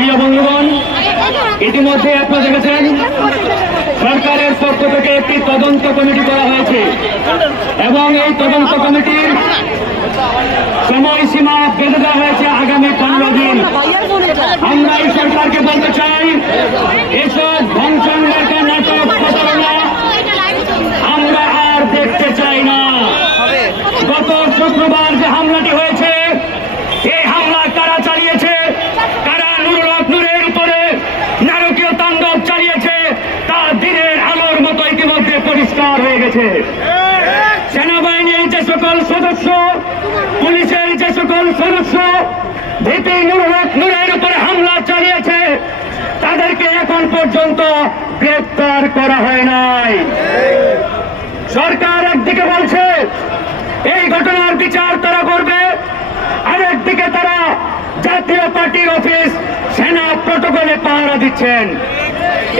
প্রিয় বন্ধুগণ, ইতিমধ্যে আপনারা দেখেছেন সরকারের পক্ষ থেকে একটি তদন্ত কমিটি করা হয়েছে এবং এই তদন্ত কমিটির সময়সীমা বেঁধে দেওয়া হয়েছে আগামী 15 দিন। আমরা এই সরকারকে বলতে চাই, এসব ধ্বংসনগরকে নাটক প্রচারণা আমরা আর দেখতে চাই না। গত শুক্রবার যে হামলাটি হয়েছে, এই হামলা কারা চালিয়েছে, কারা নুরের উপরে নারকীয় তাণ্ডব চালিয়েছে, তা দিনের আলোর মতো ইতিমধ্যে পরিষ্কার হয়ে গেছে। সেনাবাহিনীর যে সকল সদস্য, পুলিশের যে সকল সদস্য ভিপি নুরের উপরে হামলা চালিয়েছে, তাদেরকে এখন পর্যন্ত গ্রেফতার করা হয় নাই। সরকার একদিকে বলছে এই ঘটনার বিচার তারা করবে, আরেকদিকে তারা জাতীয় পার্টির অফিস সেনা প্রটোকলে পাহারা দিচ্ছেন।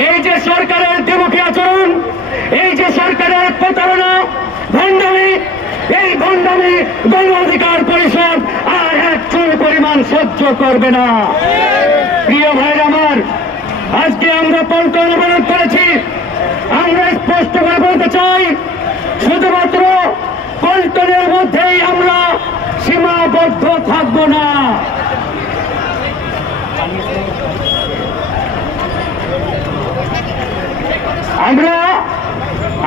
এই যে সরকারের দ্বিমুখী আচরণ, এই যে সরকারের প্রতারণা, ভণ্ডামি, এই ভণ্ডামি গণ অধিকার পরিষদ আর এক চুল পরিমাণ সহ্য করবে না। প্রিয় ভাইরা আমার, আজকে আমরা পল্টন অবরোধ করেছি। আমরা স্পষ্ট করে বলতে চাই, শুধুমাত্র পল্টনের মধ্যেই আমরা সীমাবদ্ধ থাকব না। আমরা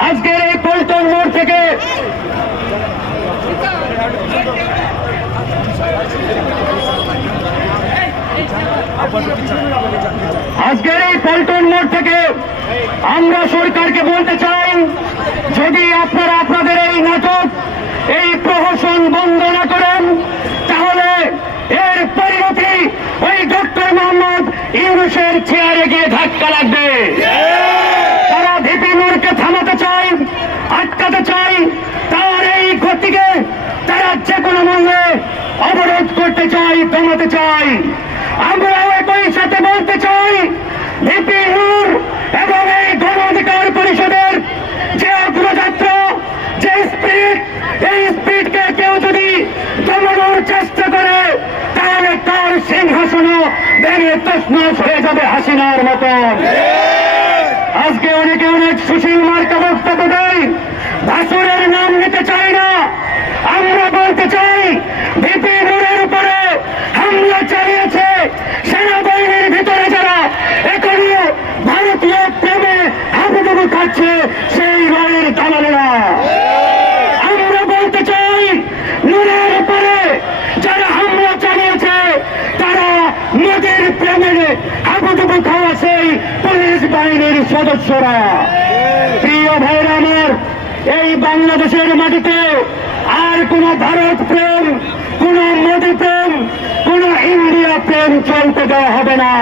আজকের এই পল্টন মোড় থেকে আমরা সরকারকে বলতে চাই, যদি আপনারা আপনাদের এই নাটক, এই প্রহসন বন্ধ না করেন, তাহলে এর পরিণতি ওই ডক্টর মোহাম্মদ ইউনূসের চেয়ারে গিয়ে ধাক্কা লাগবে। তারা ভিপি নূরকে থামাতে চায়, আটকাতে চায়, তার এই গতিকে তারা যে কোনো মূল্যে অবরোধ করতে চায়, থামাতে চায়। আমরা একই সাথে বলতে চাই, ভিপি নূর এবং এই গণ অধিকার পরিষদের যে অগ্রযাত্রা, যে স্পিড, এই স্পিডকে কেউ যদি দমানোর চেষ্টা করে, তাহলে তার সিংহাসনও ভেঙে তছনছ হয়ে যাবে হাসিনার মতন। আজকে অনেকে অনেক সুশীল মার্কা বক্তব্য দেয়, ভাসুরের নাম নিতে চাই না। আমরা বলতে চাই, ভিপি নূরের উপরে হামলা চালিয়েছে সেনাবাহিনীর ভিতরে যারা এখনো ভারতীয় প্রেমে হাবুডুবু খাচ্ছে, সেই রায়ের দালালেরা। আমরা বলতে চাই, নূরের উপরে যারা হামলা চালিয়েছে, তারা মোদির প্রেমে হাবুডুবু খাওয়া সেই পুলিশ বাহিনীর সদস্যরা। প্রিয় ভাইরা আমার, এই বাংলাদেশের মাটিতে আর কোন ভারত প্রেম, কোন মোদী প্রেম, কোন ইন্ডিয়া প্রেম চলতে দেওয়া হবে না।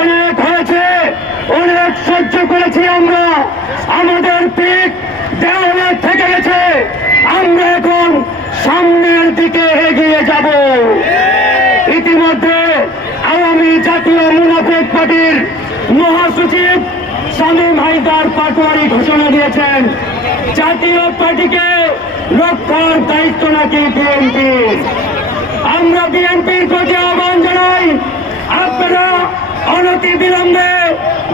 অনেক হয়েছে, অনেক সহ্য করেছি আমরা, আমাদের পিঠ দেওয়ালে থেকে গেছে। আমরা এখন সামনের দিকে এগিয়ে যাব। ইতিমধ্যে আওয়ামী জাতীয় মুনাফিক পার্টির মহাসচিব শামীম হায়দার পাটোয়ারি ঘোষণা দিয়েছেন, জাতীয় পার্টিকে রক্ষার দায়িত্ব নাকি বিএনপির। আমরা বিএনপির প্রতি আহ্বান জানাই, আপনারা অনতি বিলম্বে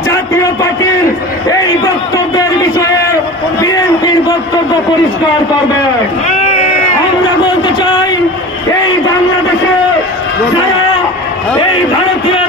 জাতীয় পার্টির এই বক্তব্যের বিষয়ে বিএনপির বক্তব্য পরিষ্কার করবেন। আমরা বলতে চাই, এই বাংলাদেশে যারা এই ভারতীয়